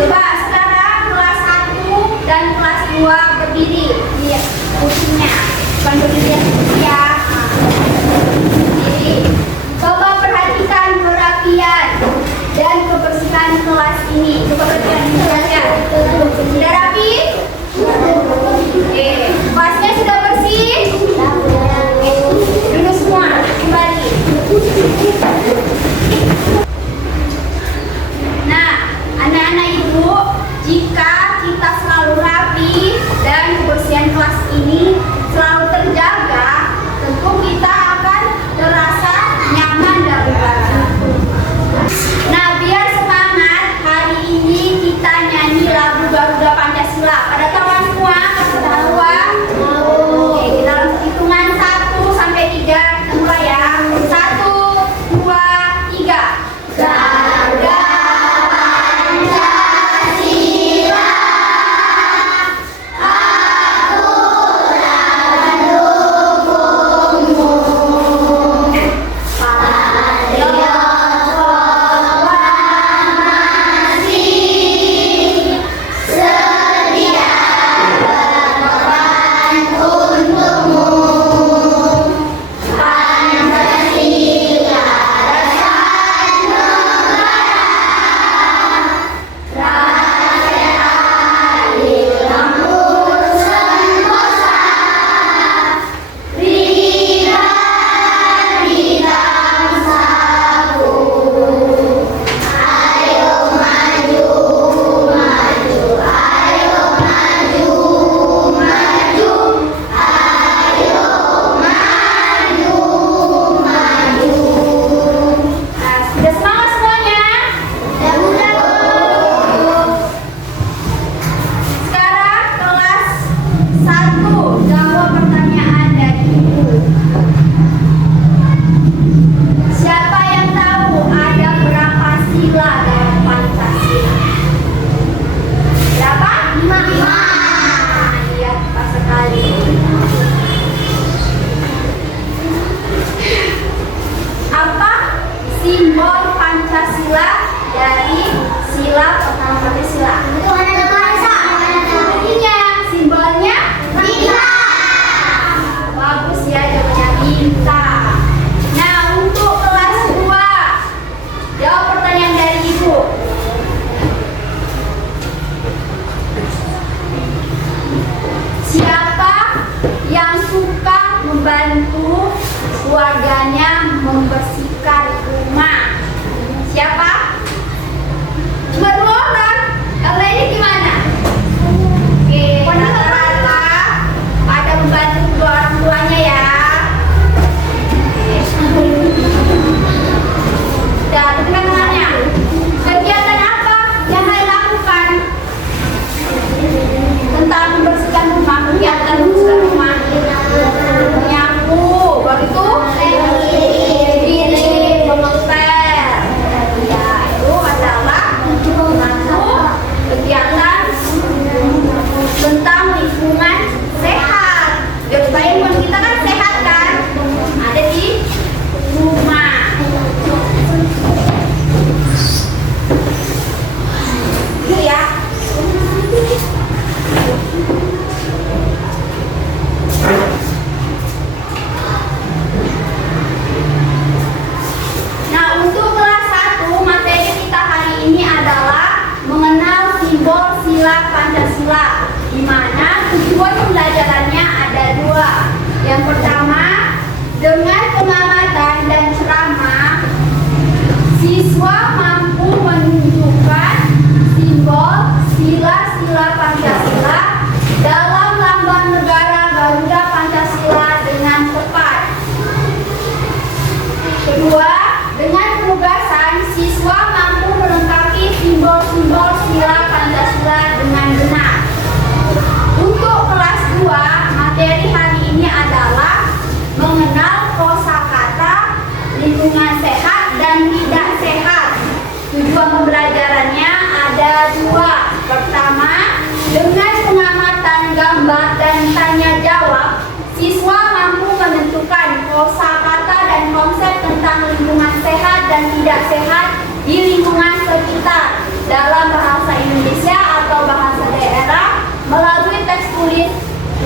Coba sekarang kelas 1 dan kelas 2 berdiri di kursinya. Bukan berdiri ya. Berdiri. Coba perhatikan kerapian dan kebersihan kelas ini. Coba perhatikan kelasnya. Sudah rapi? Oke. Kelasnya sudah bersih? Oke. Duduk semua. Kembali. Nah, anak-anak ibu, jika kita selalu rapi dan kebersihan kelas ini selalu terjaga, tentu kita akan terasa nyaman dan bangga. Nah, biar semangat, hari ini kita nyanyi lagu Garuda Pancasila. Pada tahu semua? Kasih tahu? Oke, kita langsung hitungan 1 sampai 3. Kita mulai ya. 1, 2, 3. Garuda simbol Pancasila dari sila pertama Pancasila. Itu ada bahasa. Artinya simbolnya bintang. Bagus ya, jawabannya bintang. Nah, untuk kelas 2, jawab pertanyaan dari ibu. Siapa yang suka membantu keluarganya membersihkan rumah? Siapa? Cuma 2 orang. Yang lainnya gimana? Oke, rata-rata pada membantu kedua orang tuanya ya. Dan tangannya. Kegiatan apa yang saya lakukan? Tentang membersihkan rumah, kegiatan membersihkan rumah. Menyapu, baru itu diri, mengepel. Ya, itu adalah kegiatan tentang lingkungan sehat. Biar supaya lingkungan kita kan sehat kan, ada di rumah. Itu ya. Nah, untuk kelas 1, materi kita hari ini adalah mengenal simbol sila Pancasila, di mana tujuan pembelajarannya ada 2. Yang pertama, dengan pengamatan dan ceramah, siswa mampu menunjukkan simbol sila-sila Pancasila dalam lambang negara Garuda Pancasila dengan tepat. Kedua, dengan penugasan, siswa mampu melengkapi simbol-simbol sila Pancasila dengan benar. Untuk kelas 2, materi hari ini adalah mengenal kosakata, lingkungan sehat dan tidak sehat. Tujuan pembelajarannya ada 2. Pertama, dengan pengamatan gambar dan tanya jawab, siswa mampu menentukan kosakata dan konsep tentang lingkungan sehat dan tidak sehat di lingkungan sekitar dalam bahasa Indonesia.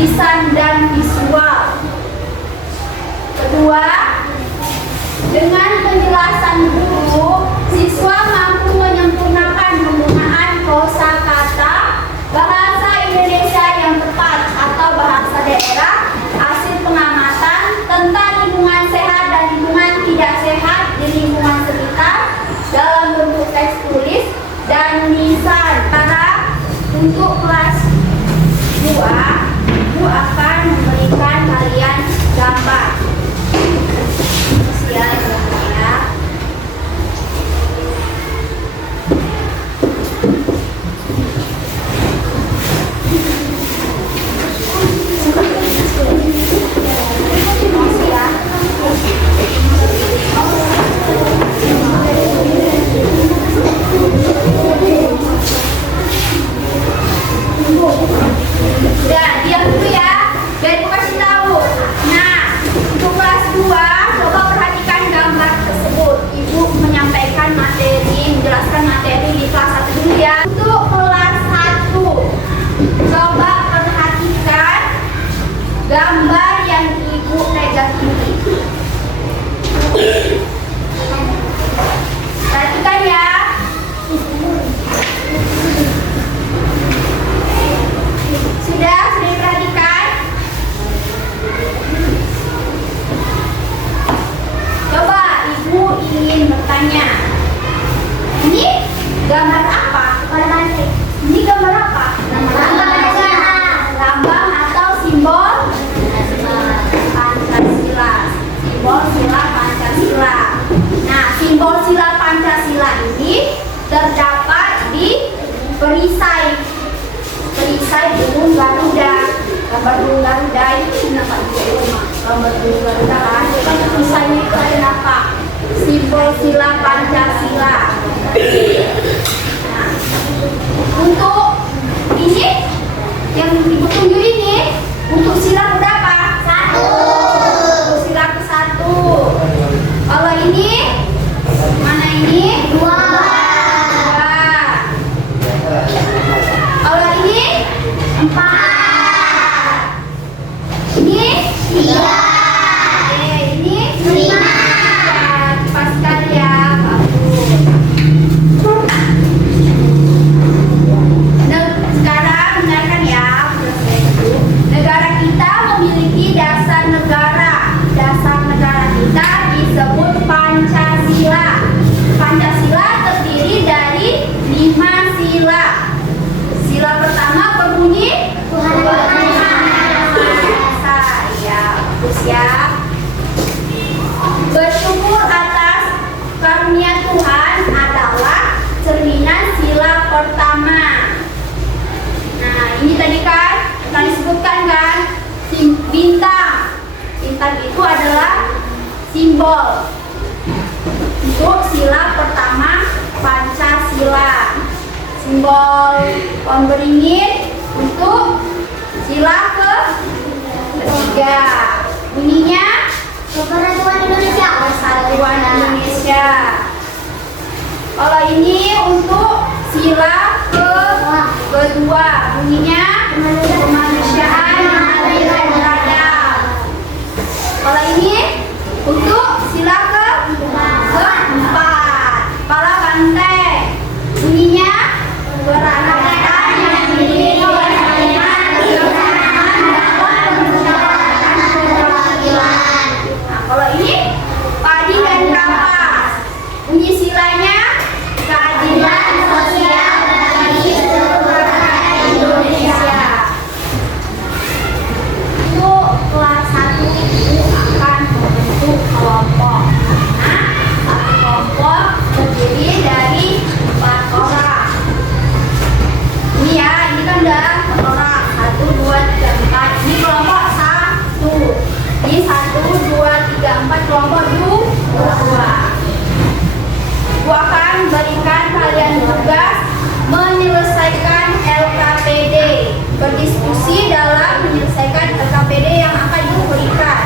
lisan dan visual. Kedua, dengan penjelasan guru, siswa mampu menyempurnakan penggunaan kosakata bahasa Indonesia yang tepat atau bahasa daerah hasil pengamatan tentang lingkungan sehat dan lingkungan tidak sehat di lingkungan sekitar dalam bentuk teks tulis dan lisan. Karena untuk kelas 2, Ibu akan memberikan kalian gambar. Udah, diam dulu ya, biar Ibu kasih tahu. Nah, untuk kelas 2, coba perhatikan gambar tersebut. Ibu menyampaikan materi, menjelaskan materi di kelas 1 dulu ya. Untuk kelas 1, coba perhatikan gambar yang Ibu pegang ini. Perhatikan ya. Sudah diperhatikan? Coba Ibu ingin bertanya, ini gambar apa? Ini gambar apa? Lambang atau simbol Pancasila. Simbol sila Pancasila. Nah, simbol sila Pancasila ini terdapat di perisai burung Garuda. Gambar burung Garuda itu kenapa di rumah? Gambar burung Garuda kan? Perisainya itu ada apa? Simbol sila Pancasila. Nah, untuk ini yang Ibu tunjuk ini untuk sila berapa? 1. Untuk sila ke-1. Kalau ini mana ini? 2. Kalau ini 4. Ini 3. Ini 5. Pas sekali ya, bagus. Sekarang dengarkan ya. Negara kita memiliki dasar negara. Dasar negara kita disebut Pancasila. Pancasila terdiri dari 5 sila. Sila pertama berbunyi Tuhan Maha Esa. Ya, bagus ya. Bersyukur atas karunia Tuhan adalah cerminan sila pertama. Nah, ini tadi kan telah disebutkan kan, bintang. Bintang itu adalah simbol untuk sila pertama Pancasila. Simbol pohon beringin untuk sila ke-3. Bunyinya Persatuan Indonesia. Persatuan Indonesia. Kalau ini untuk sila ke-2, bunyinya kemanusiaan yang adil dan beradab. Kalau ini untuk sila ke-4, kepala banteng, bunyinya beragam yang adil, beragam kebersamaan dalam menjalankan keadilan. Nah, kalau ini padi dan kapas, bunyi silanya keadilan sosial bagi seluruh rakyat Indonesia. Untuk kelas 1 Ibu akan membentuk kelompok. Nah, satu kelompok terdiri dari 4 orang. Ini ya, ini kan udah 4 orang. 1, 2, 3, 4. Ini kelompok 1. Ini 1, 2, 3, 4 kelompok 2. Ibu akan berikan kalian tugas menyelesaikan LKPD. Berdiskusi dalam menyelesaikan LKPD yang akan diberikan.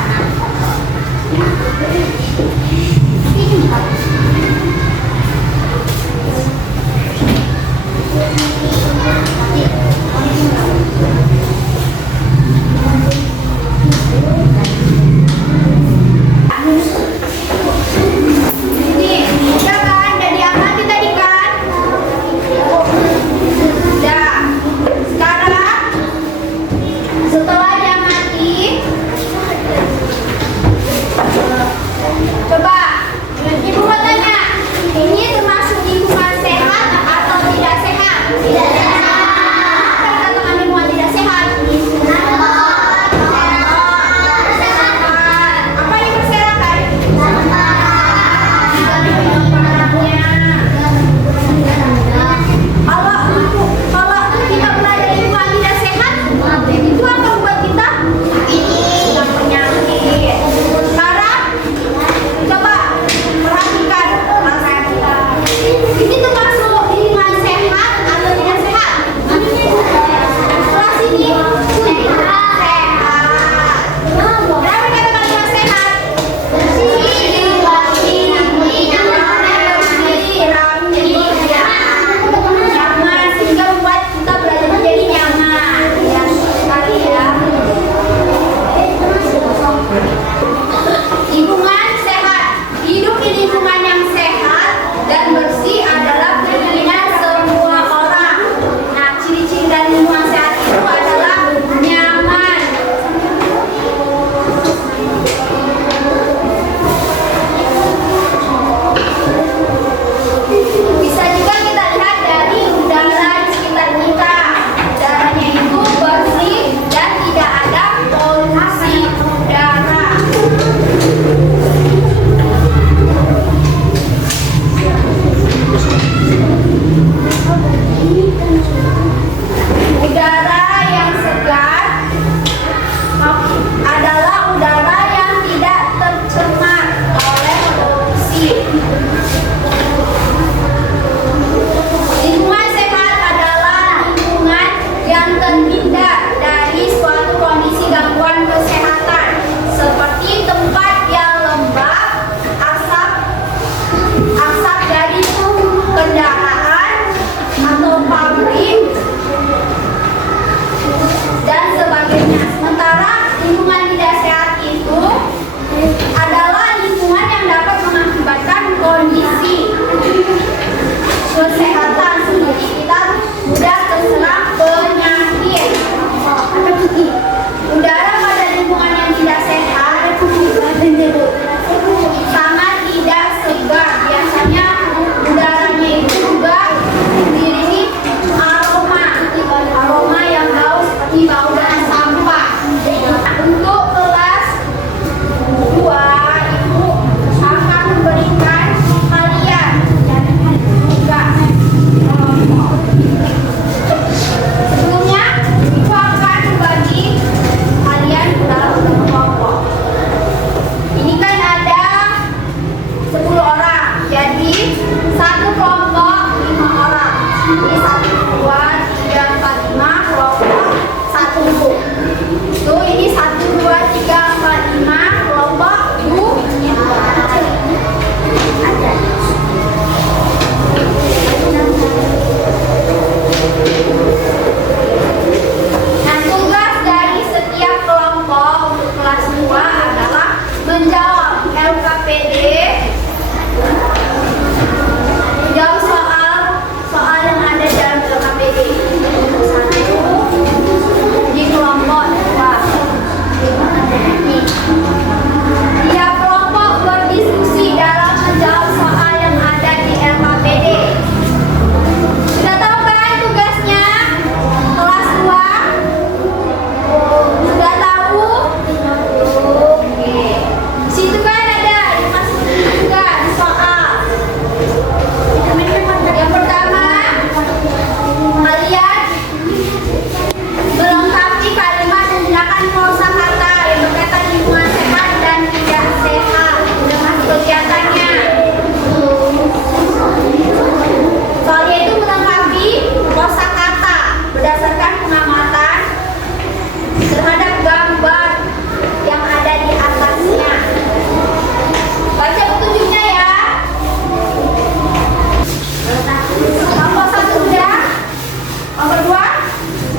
kedua?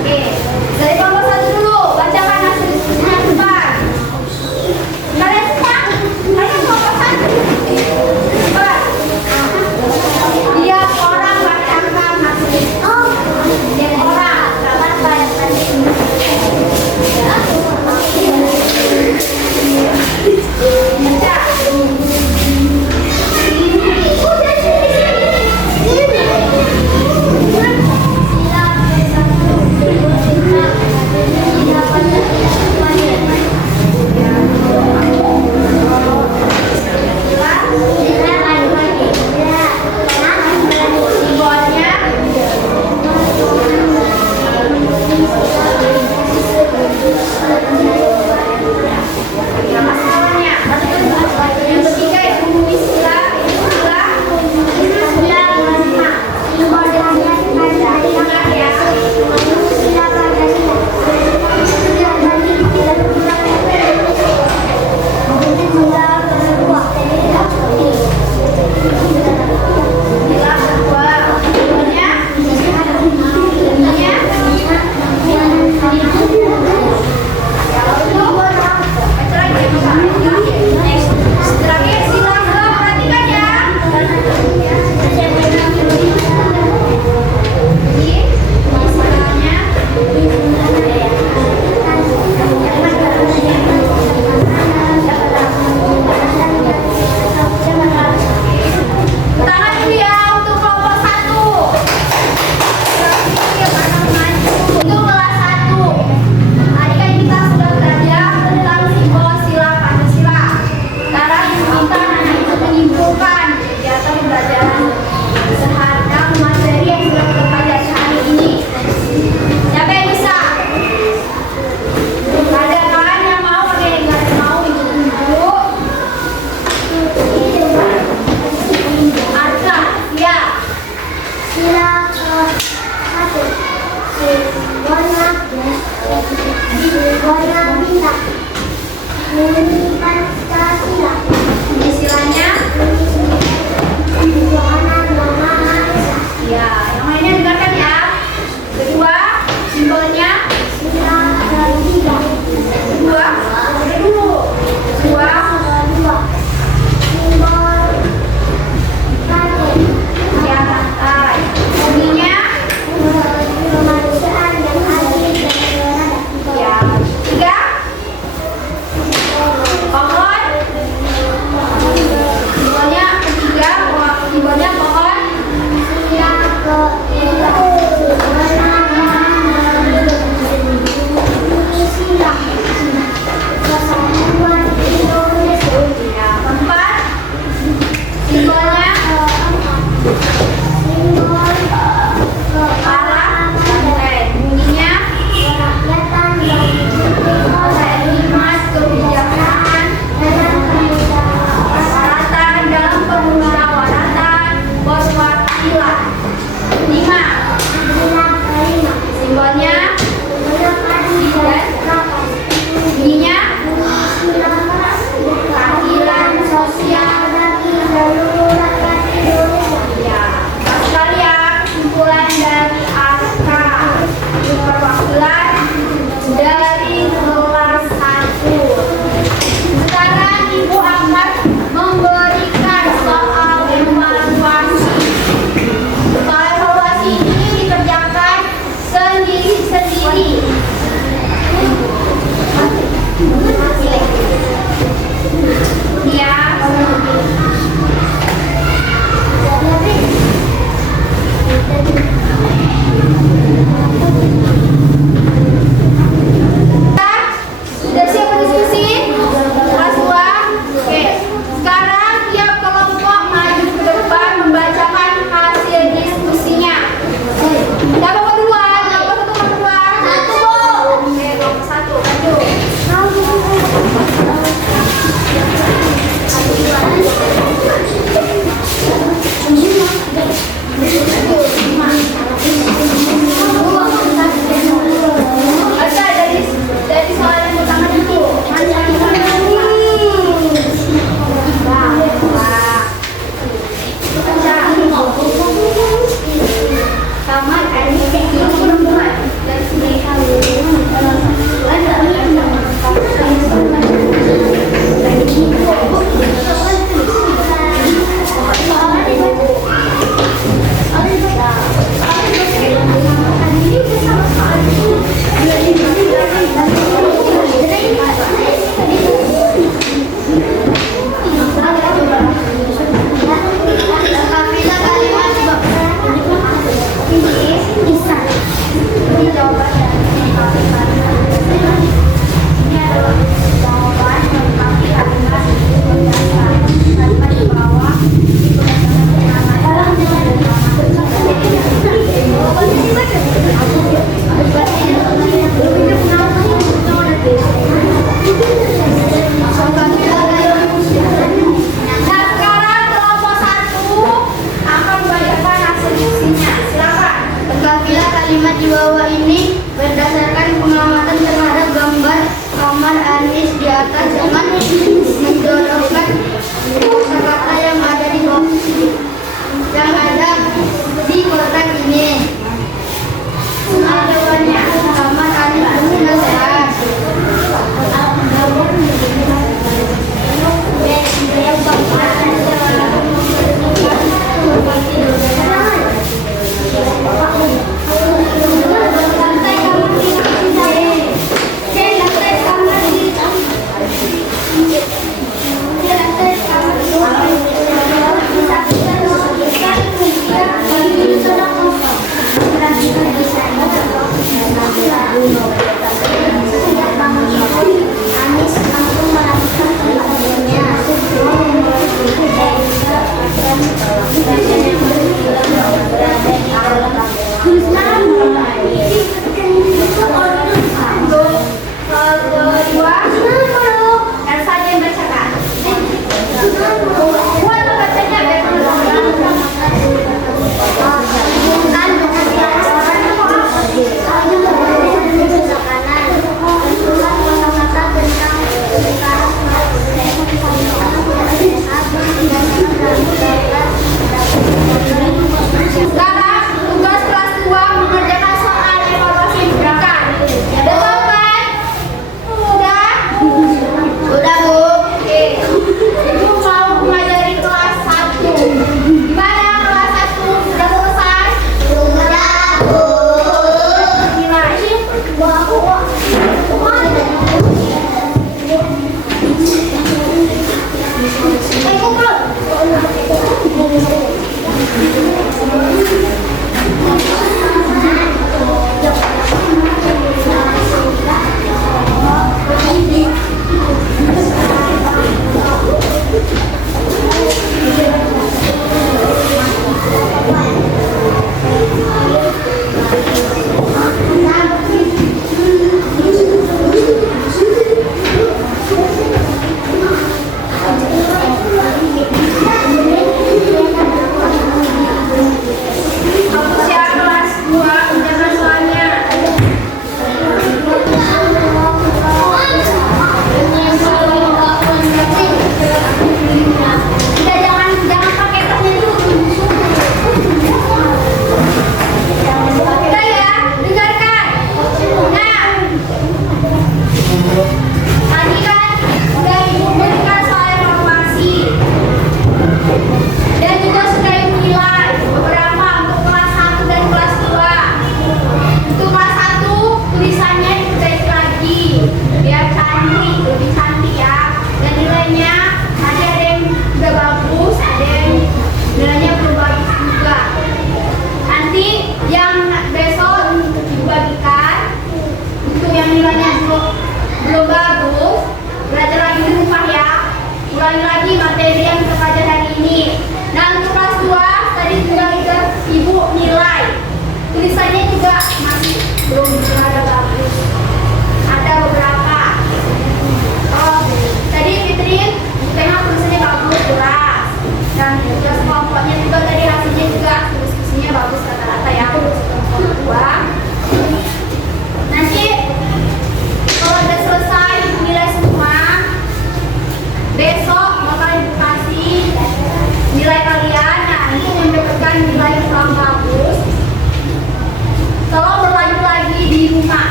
Oke. Dari kelompok satu dulu, bacakan hasilnya cepat. Kalian semua? Kalian kelompok satu. Cepat. Tiap orang bacakan hasilnya. Oh, tiap orang. Baca. siswa ini berdasarkan pengamatan terhadap gambar kamar Anis di atas dengan menjodohkan kosakata